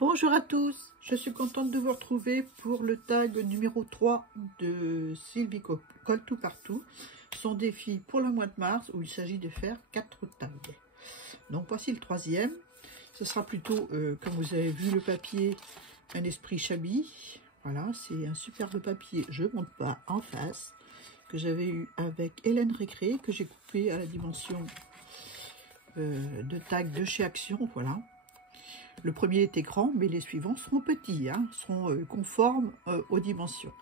Bonjour à tous, je suis contente de vous retrouver pour le tag numéro 3 de Sylvie Colle tout partout, son défi pour le mois de mars où il s'agit de faire 4 tags. Donc voici le troisième, ce sera plutôt, comme vous avez vu le papier, un esprit Chabi. Voilà, c'est un superbe papier, je ne monte pas en face, que j'avais eu avec Hélène Récré, que j'ai coupé à la dimension de tag de chez Action, voilà. Le premier est grand, mais les suivants seront petits, hein, seront conformes aux dimensions.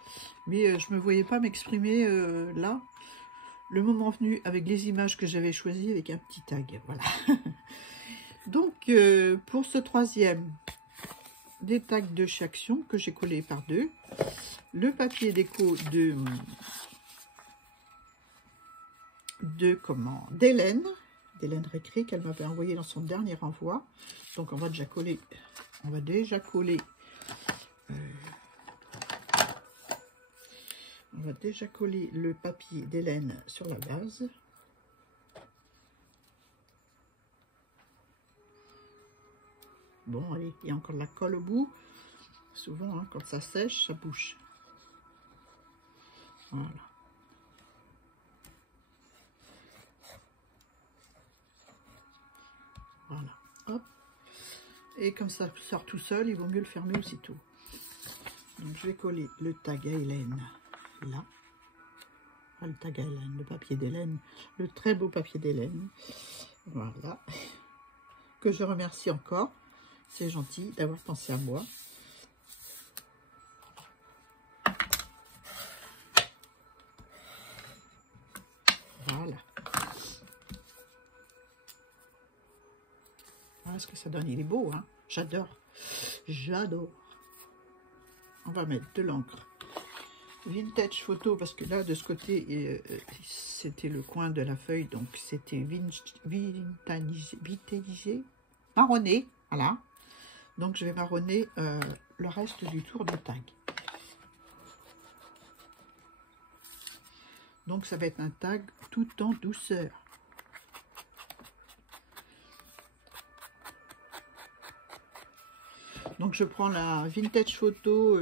Mais je ne me voyais pas m'exprimer là, le moment venu, avec les images que j'avais choisies, avec un petit tag. Voilà. Donc, pour ce troisième, des tags de chez Action que j'ai collé par deux. Le papier déco d'Hélène Récré, qu'elle m'avait envoyé dans son dernier envoi. Donc on va déjà coller le papier d'Hélène sur la base. Bon, allez, il y a encore de la colle au bout. Souvent, hein, quand ça sèche, ça bouge. Voilà. Voilà, hop. Et comme ça sort tout seul, il vaut mieux le fermer aussitôt. Donc je vais coller le tag à Hélène là. Ah, le tag à Hélène, le papier d'Hélène, le très beau papier d'Hélène. Voilà. Que je remercie encore. C'est gentil d'avoir pensé à moi. Voilà. Voilà ce que ça donne. Il est beau, hein. J'adore. J'adore. On va mettre de l'encre vintage photo, parce que là, de ce côté, c'était le coin de la feuille, donc c'était vitélisé, marronné, voilà. Donc, je vais marronner le reste du tour de tag. Donc, ça va être un tag tout en douceur. Donc, je prends la vintage photo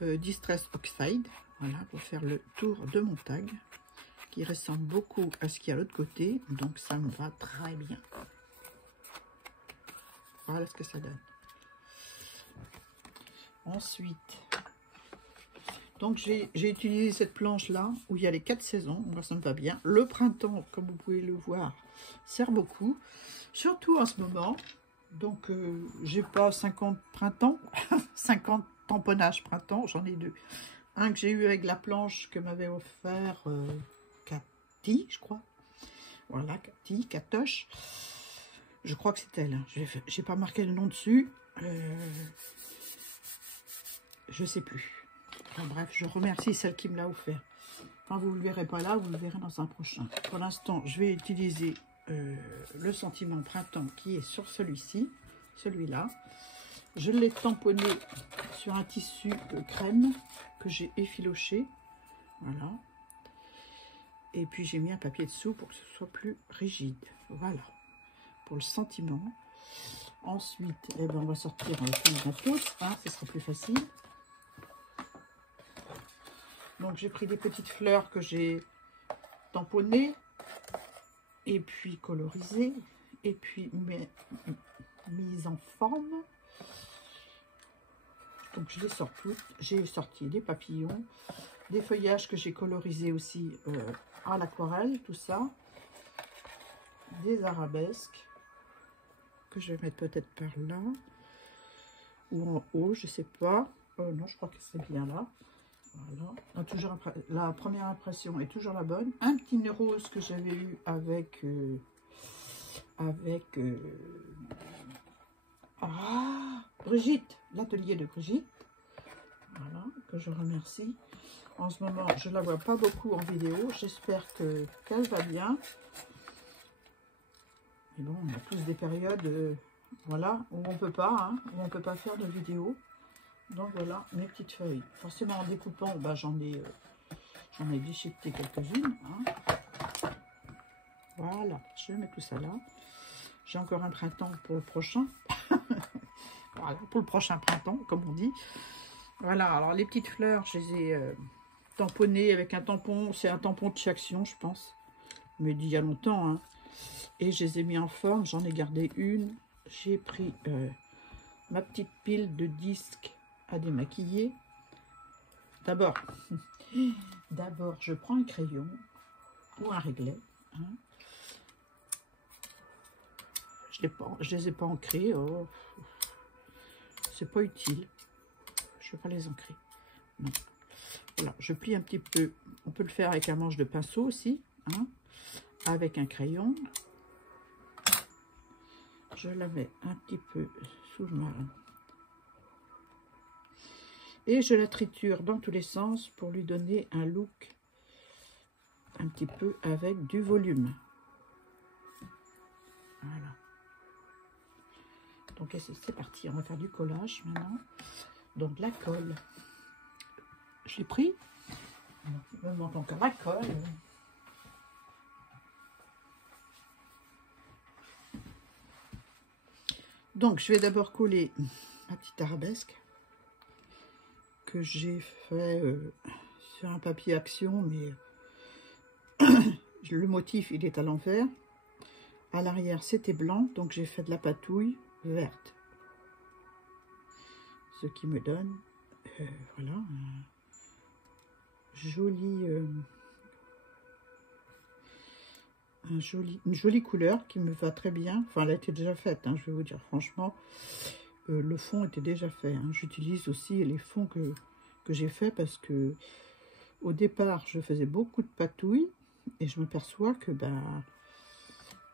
Distress Oxide, voilà, pour faire le tour de mon tag, qui ressemble beaucoup à ce qu'il y a à l'autre côté, donc ça me va très bien. Voilà ce que ça donne. Ensuite, donc j'ai utilisé cette planche là, où il y a les 4 saisons, moi ça me va bien. Le printemps, comme vous pouvez le voir, sert beaucoup, surtout en ce moment. Donc j'ai pas 50 printemps, 50 tamponnages printemps, j'en ai deux. Un que j'ai eu avec la planche que m'avait offert Cathy, je crois. Voilà, Cathy, Catoche. Je crois que c'est elle. J'ai pas marqué le nom dessus. Je sais plus. Enfin, bref, je remercie celle qui me l'a offert. Quand vous ne le verrez pas là, vous le verrez dans un prochain. Pour l'instant, je vais utiliser le sentiment printemps qui est sur celui-ci, celui-là. Je l'ai tamponné sur un tissu crème que j'ai effiloché. Voilà. Et puis j'ai mis un papier dessous pour que ce soit plus rigide. Voilà. Pour le sentiment. Ensuite, eh ben, on va sortir le fil matos, hein, ce sera plus facile. Donc j'ai pris des petites fleurs que j'ai tamponnées et puis colorisées et puis mises en forme. Donc je les sors toutes. J'ai sorti des papillons, des feuillages que j'ai colorisés aussi à l'aquarelle, tout ça. Des arabesques que je vais mettre peut-être par là ou en haut, je sais pas. Non, je crois que c'est bien là. Voilà. Donc, toujours la première impression est toujours la bonne. Un petit nœud rose que j'avais eu avec Brigitte, l'atelier de Brigitte. Voilà, que je remercie. En ce moment, je ne la vois pas beaucoup en vidéo. J'espère qu'elle va bien. Mais bon, on a tous des périodes voilà, où on peut pas, hein, où on peut pas faire de vidéo. Donc voilà, mes petites feuilles. Forcément, en découpant, bah, j'en ai déchiqueté quelques-unes. Hein. Voilà, je mets tout ça là. J'ai encore un printemps pour le prochain. voilà, pour le prochain printemps, comme on dit. Voilà, alors les petites fleurs, je les ai tamponnées avec un tampon. C'est un tampon de chez Action, je pense. Mais d'il y a longtemps. Hein. Et je les ai mis en forme. J'en ai gardé une. J'ai pris ma petite pile de disques à démaquiller. D'abord, je prends un crayon ou un réglet. Hein. Je les ai pas ancrés. Oh. C'est pas utile. Je ne vais pas les ancrer. Non. Voilà, je plie un petit peu. On peut le faire avec un manche de pinceau aussi. Hein, avec un crayon. Je la mets un petit peu sous le main. Et je la triture dans tous les sens pour lui donner un look un petit peu avec du volume. Voilà. Donc c'est parti, on va faire du collage maintenant. Donc la colle. Je l'ai pris. Il me manque encore la colle. Donc je vais d'abord coller ma petite arabesque que j'ai fait sur un papier Action, mais le motif il est à l'envers. À l'arrière c'était blanc, donc j'ai fait de la patouille verte. Ce qui me donne voilà une jolie couleur qui me va très bien. Enfin, elle a été déjà faite, hein, je vais vous dire franchement. Le fond était déjà fait. Hein. J'utilise aussi les fonds que j'ai fait parce que au départ, je faisais beaucoup de patouilles et je m'aperçois que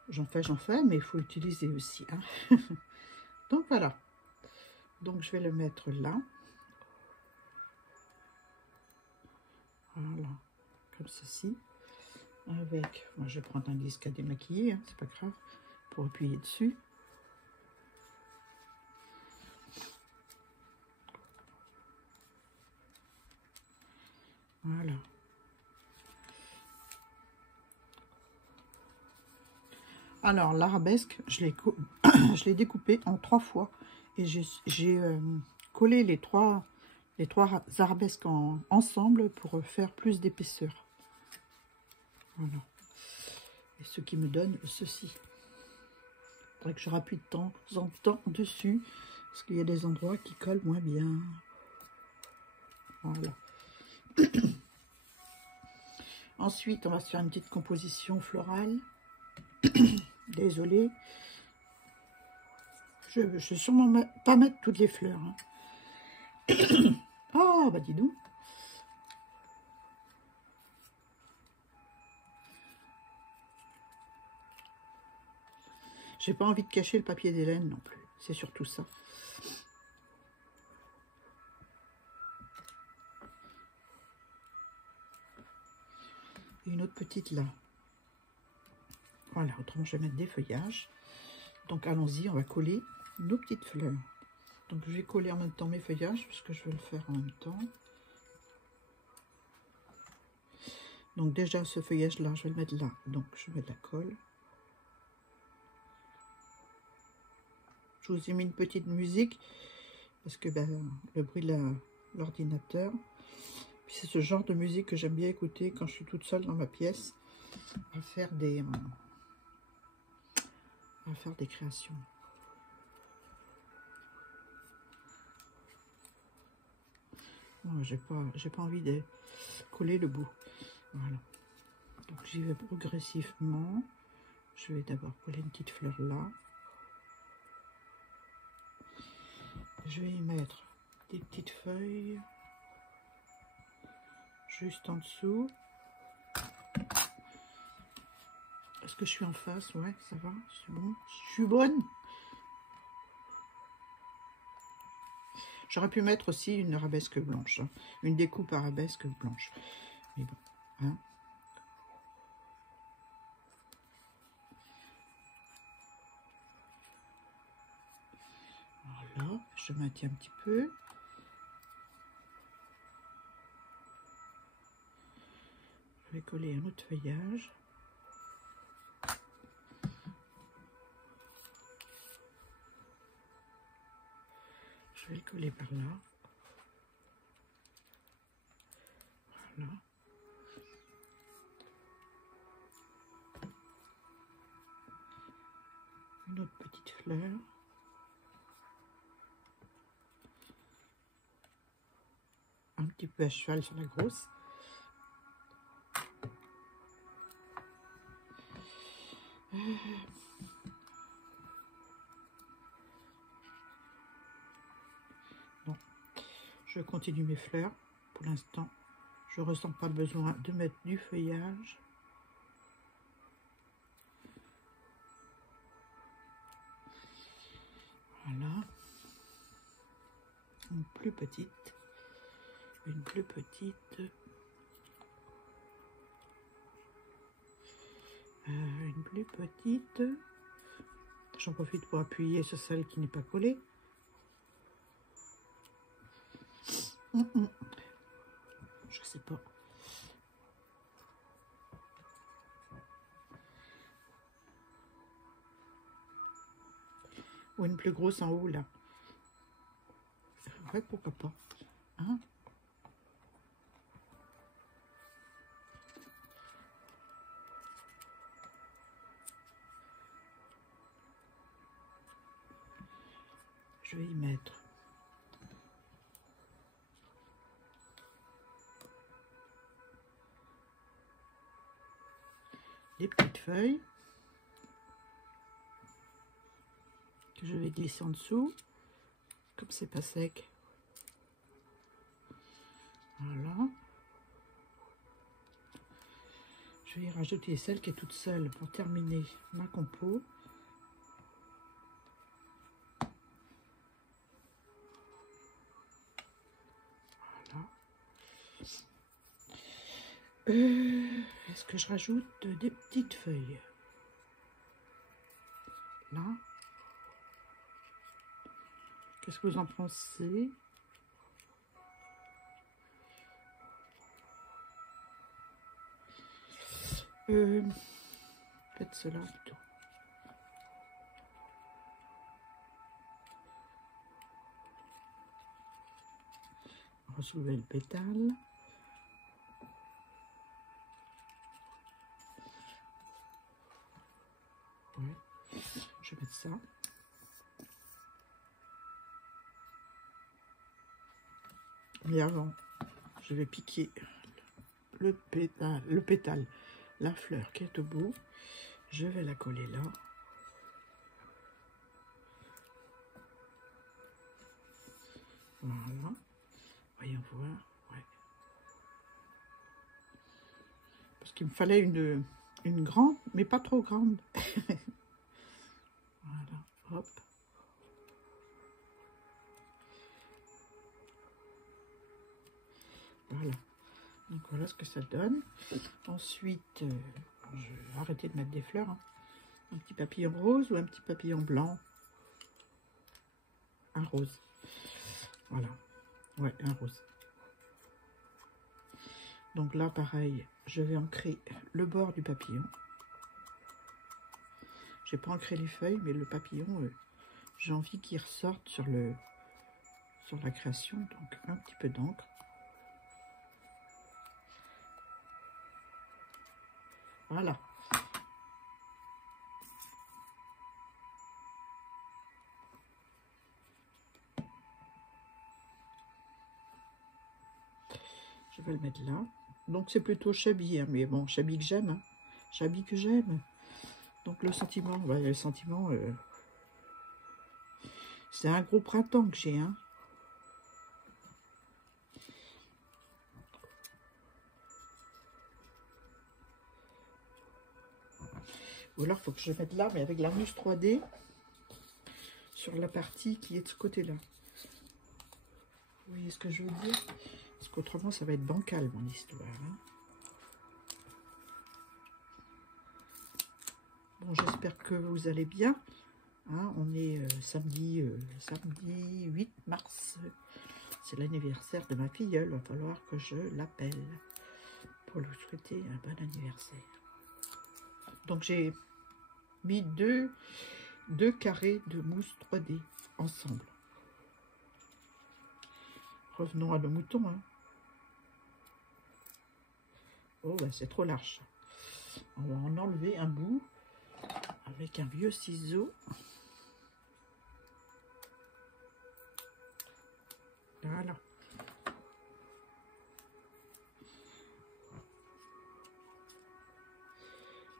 j'en fais, mais il faut utiliser aussi. Hein. Donc voilà. Donc je vais le mettre là. Voilà, comme ceci. Avec, moi je vais prendre un disque à démaquiller, hein, c'est pas grave, pour appuyer dessus. Voilà. Alors l'arabesque, je l'ai découpé en 3 fois et j'ai collé les trois arabesques ensemble pour faire plus d'épaisseur. Voilà. Et ce qui me donne ceci. Il faudrait que je rappuie de temps en temps dessus parce qu'il y a des endroits qui collent moins bien. Voilà. Ensuite, on va se faire une petite composition florale. Désolée. Je ne vais sûrement pas mettre toutes les fleurs. Hein. Oh, bah dis donc. J'ai pas envie de cacher le papier d'Hélène non plus. C'est surtout ça. Et une autre petite là. Voilà, autrement je vais mettre des feuillages. Donc allons-y, on va coller nos petites fleurs. Donc je vais coller en même temps mes feuillages, puisque je vais le faire en même temps. Donc déjà ce feuillage là, je vais le mettre là. Donc je mets de la colle. Je vous ai mis une petite musique, parce que le bruit de l'ordinateur. C'est ce genre de musique que j'aime bien écouter quand je suis toute seule dans ma pièce à faire des créations. Oh, j'ai pas envie de coller le bout. Voilà. Donc j'y vais progressivement. Je vais d'abord coller une petite fleur là. Je vais y mettre des petites feuilles juste en dessous. Est-ce que je suis en face? Ouais, ça va, c'est bon. Je suis bonne. J'aurais pu mettre aussi une arabesque blanche, hein, une découpe arabesque blanche. Mais bon, hein. Voilà, je maintiens un petit peu. Je vais coller un autre feuillage. Je vais le coller par là. Voilà. Une autre petite fleur. Un petit peu à cheval sur la grosse. Bon, je continue mes fleurs. Pour l'instant, je ressens pas le besoin de mettre du feuillage. Voilà. Une plus petite. Une plus petite. Une plus petite. J'en profite pour appuyer sur celle qui n'est pas collée. Je sais pas. Ou une plus grosse en haut là. Ouais, pourquoi pas. Hein? Je vais y mettre des petites feuilles que je vais glisser en dessous, comme c'est pas sec. Voilà. Je vais y rajouter celle qui est toute seule pour terminer ma compo. Est-ce que je rajoute des petites feuilles là? Qu'est-ce que vous en pensez? Faites cela plutôt. On va soulever le pétale. Ouais. Je vais mettre ça. Mais avant, je vais piquer le pétale, la fleur qui est au bout. Je vais la coller là. Voilà. Voyons voir. Ouais. Parce qu'il me fallait une grande, mais pas trop grande. Voilà. Hop. Voilà. Donc voilà ce que ça donne. Ensuite, je vais arrêter de mettre des fleurs. Hein. Un petit papillon rose ou un petit papillon blanc. Un rose. Voilà. Ouais, un rose. Donc là, pareil, je vais ancrer le bord du papillon. J'ai pas ancré les feuilles, mais le papillon, j'ai envie qu'il ressorte sur la création. Donc un petit peu d'encre. Voilà. Je vais le mettre là. Donc c'est plutôt Chabi, hein, mais bon, Chabi que j'aime. Hein. Chabi que j'aime. Donc le sentiment, ouais, le sentiment, c'est un gros printemps que j'ai. Hein. Ou alors, il faut que je mette là, mais avec la mousse 3D sur la partie qui est de ce côté-là. Vous voyez ce que je veux dire? Parce qu'autrement, ça va être bancal, mon histoire. Hein. Bon, j'espère que vous allez bien. Hein, on est samedi 8 mars. C'est l'anniversaire de ma filleule. Il va falloir que je l'appelle pour lui souhaiter un bon anniversaire. Donc, j'ai mis deux carrés de mousse 3D ensemble. Revenons à nos moutons. Hein. Oh, bah, c'est trop large. On va en enlever un bout avec un vieux ciseau. Voilà.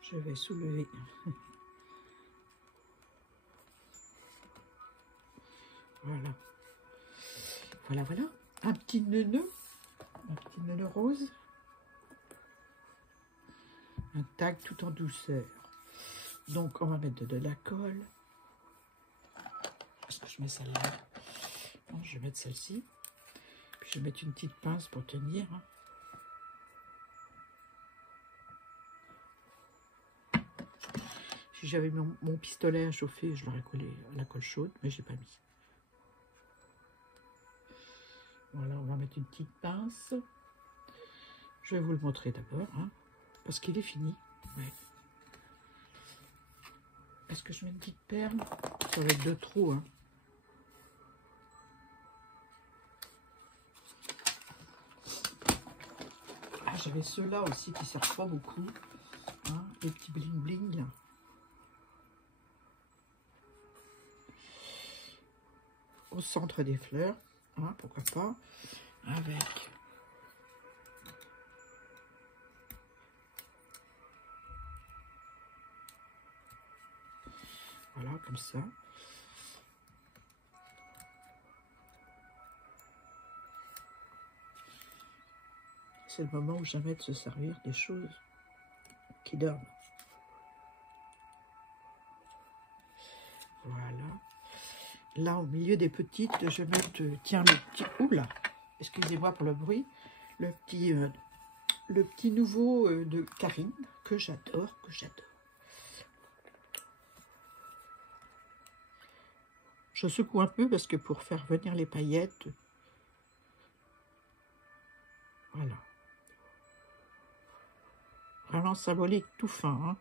Je vais soulever. Voilà. Voilà, voilà. Un petit nœud rose. Un tag tout en douceur. Donc, on va mettre de la colle. Est-ce que je mets celle-là? Non, je vais mettre celle-ci. Puis, je vais mettre une petite pince pour tenir. Hein. Si j'avais mon pistolet à chauffer, je l'aurais collé à la colle chaude, mais j'ai pas mis. Voilà, on va mettre une petite pince. Je vais vous le montrer d'abord, hein, parce qu'il est fini. Ouais. Est-ce que je mets une petite perle? Ça va être de trop. Hein. Ah, j'avais ceux-là aussi qui servent pas beaucoup. Hein, les petits bling bling. Au centre des fleurs. Hein, pourquoi pas. Avec... Voilà, comme ça. C'est le moment où jamais de se servir des choses qui dorment. Voilà. Là, au milieu des petites, je vais mettre, tiens, le petit... Oula, excusez-moi pour le bruit. Le petit nouveau de Karine, que j'adore, Je secoue un peu parce que pour faire venir les paillettes, voilà. Vraiment symbolique, tout fin. Hein.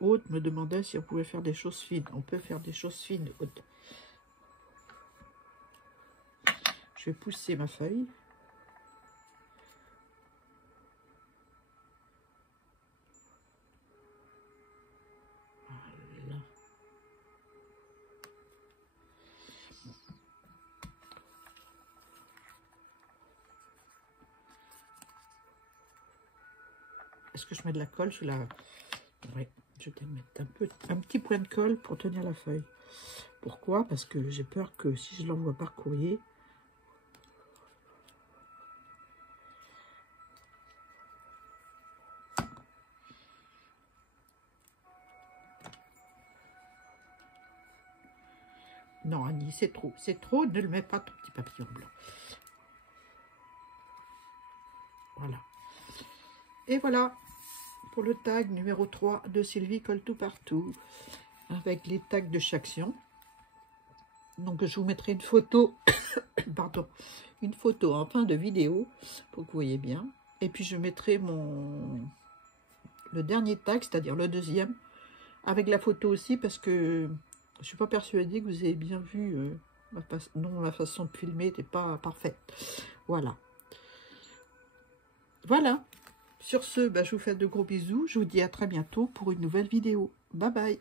Aude me demandait si on pouvait faire des choses fines. On peut faire des choses fines, Aude. Je vais pousser ma feuille. Voilà. Est-ce que je mets de la colle sur la... Oui, je vais mettre un petit point de colle pour tenir la feuille. Pourquoi? Parce que j'ai peur que si je l'envoie par courrier, non, Annie, c'est trop, ne le mets pas ton petit papillon blanc. Voilà. Et voilà, pour le tag numéro 3 de Sylvie Colle Tout Partout, avec les tags de chaque action. Donc, je vous mettrai une photo, pardon, une photo en fin de vidéo, pour que vous voyez bien. Et puis, je mettrai le dernier tag, c'est-à-dire le deuxième, avec la photo aussi, parce que je ne suis pas persuadée que vous avez bien vu, ma façon de filmer n'était pas parfaite. Voilà. Voilà. Sur ce, je vous fais de gros bisous. Je vous dis à très bientôt pour une nouvelle vidéo. Bye bye.